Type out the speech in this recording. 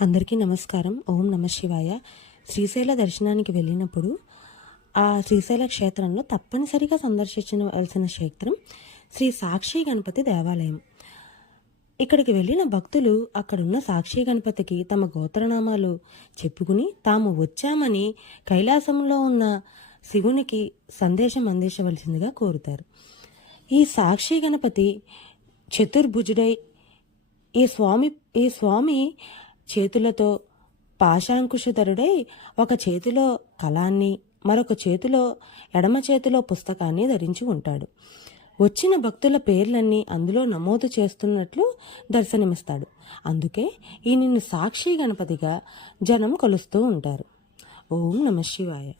అందరికీ నమస్కారం. ఓం నమ శివాయ. శ్రీశైల దర్శనానికి వెళ్ళినప్పుడు ఆ శ్రీశైల క్షేత్రంలో తప్పనిసరిగా సందర్శించవలసిన క్షేత్రం శ్రీ సాక్షి గణపతి దేవాలయం. ఇక్కడికి వెళ్ళిన భక్తులు అక్కడున్న సాక్షి గణపతికి తమ గోత్రనామాలు చెప్పుకుని తాము వచ్చామని కైలాసంలో ఉన్న శివునికి సందేశం అందించవలసిందిగా కోరుతారు. ఈ సాక్షి గణపతి చతుర్భుజుడై ఈ స్వామి ఈ స్వామి చేతులతో పాశాంకుశధరుడై ఒక చేతిలో కళాన్ని మరొక చేతిలో ఎడమ చేతిలో పుస్తకాన్ని ధరించి ఉంటాడు. వచ్చిన భక్తుల పేర్లన్నీ అందులో నమోదు చేస్తున్నట్లు దర్శనమిస్తాడు. అందుకే ఈయనను సాక్షి గణపతిగా జనం కొలుస్తూ ఉంటారు. ఓం నమ శివాయ.